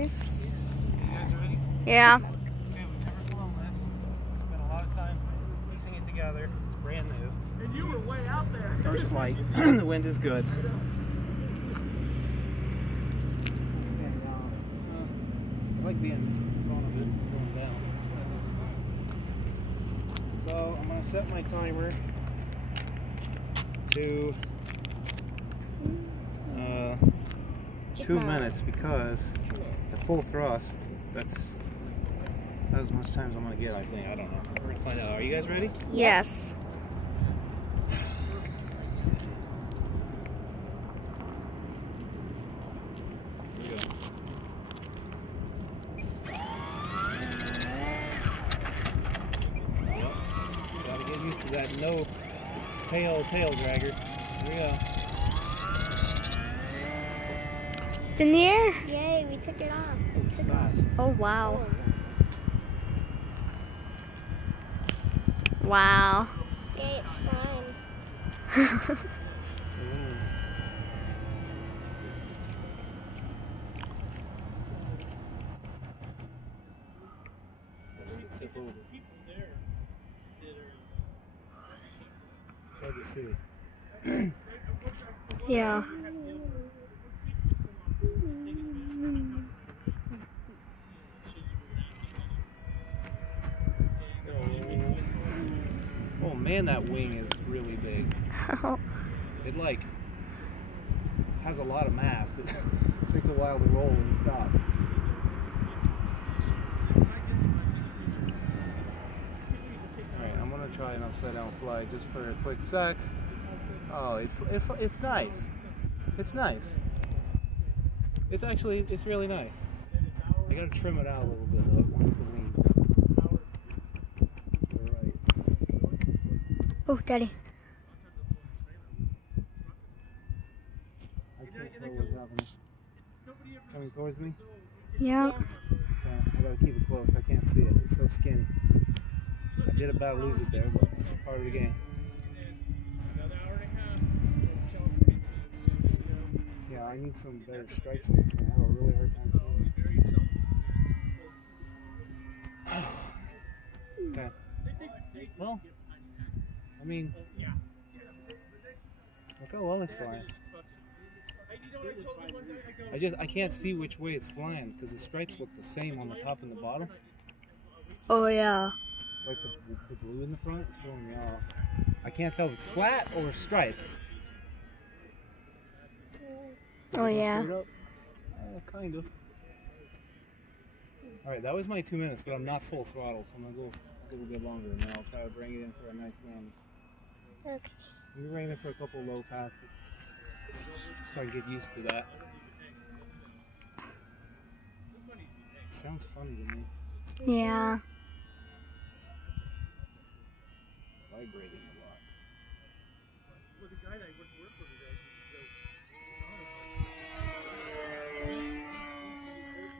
This. You guys ready? Yeah. Okay, we've never flown this. We spent a lot of time piecing it together. It's brand new. And you were way out there. First flight. The wind is good. I like being thrown a bit going down. So I'm going to set my timer to 2 minutes because at full thrust, that's as much time as I'm going to get, I think. I don't know. We're going to find out. Are you guys ready? Yes. Here we go. Gotta get used to that no tail dragger. Here we go. It's in the air. Yay, we took it off. It's fast. Oh, wow. Wow. Yay, it's fine. Let's tip over. It's hard to see. Yeah. Oh man, that wing is really big. It like has a lot of mass. It takes a while to roll and stop. Alright, I'm gonna try an upside down fly just for a quick sec. Oh, it's nice. It's nice. It's really nice. I gotta trim it out a little bit though. It wants to lean. Oh, Daddy. I can't tell what's happening. Coming towards me? Yeah. Okay, I gotta keep it close. I can't see it. It's so skinny. I did about lose it there, but it's part of the game. Yeah, I need some better stripes on this thing. I have a really hard time seeing it. Okay. Well, I mean, look how well it's flying. I can't see which way it's flying because the stripes look the same on the top and the bottom. Oh, yeah. Like the blue in the front is throwing me off. I can't tell if it's flat or striped. Oh, yeah. Kind of. Alright, that was my 2 minutes, but I'm not full throttle, so I'm going to go a little bit longer, and then I'll try to bring it in for a nice landing. Okay. I'm going to bring it for a couple low passes, so I can get used to that. Sounds funny to me. Yeah. Vibrating a lot.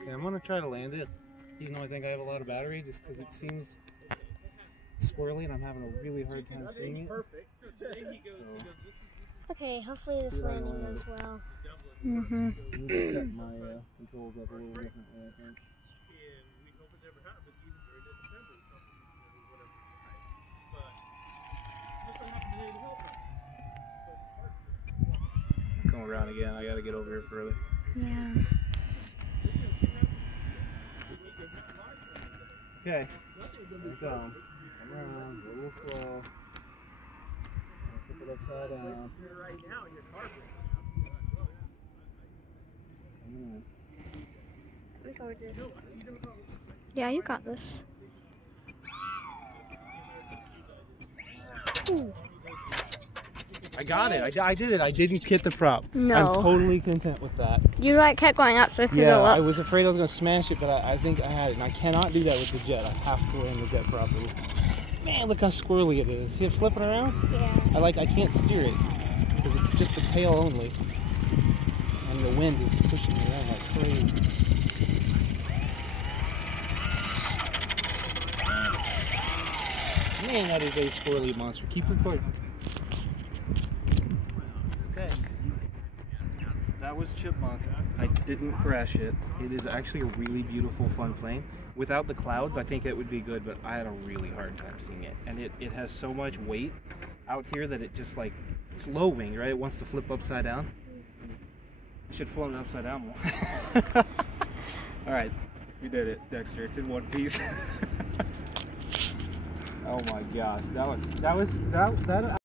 Okay, I'm going to try to land it, even though I think I have a lot of battery, just because it seems squirrely and I'm having a really hard time seeing it. So, Okay, hopefully this landing goes well. Mm-hmm. I need to set my controls up a little differently, I think. Come around again, I gotta get over here further. Yeah. Okay, here we go. Come around, a little slow. Flip it upside down. Come towards this. Yeah, you got this. Ooh. I got it. I did it. I didn't hit the prop. No. I'm totally content with that. You like kept going up so it could Yeah, go up. I was afraid I was going to smash it, but I think I had it. And I cannot do that with the jet. I have to land the jet properly. Man, look how squirrely it is. See it flipping around? Yeah. I can't steer it because it's just the tail only. And the wind is pushing me around like crazy. Man, that is a squirrely monster. Keep recording. Okay. That was Chipmunk. I didn't crash it. It is actually a really beautiful, fun plane. Without the clouds, I think it would be good, but I had a really hard time seeing it. And it has so much weight out here that it just like, it's low wing, right? It wants to flip upside down. I should float it upside down more. All right, we did it, Dexter. It's in one piece. Oh my gosh, that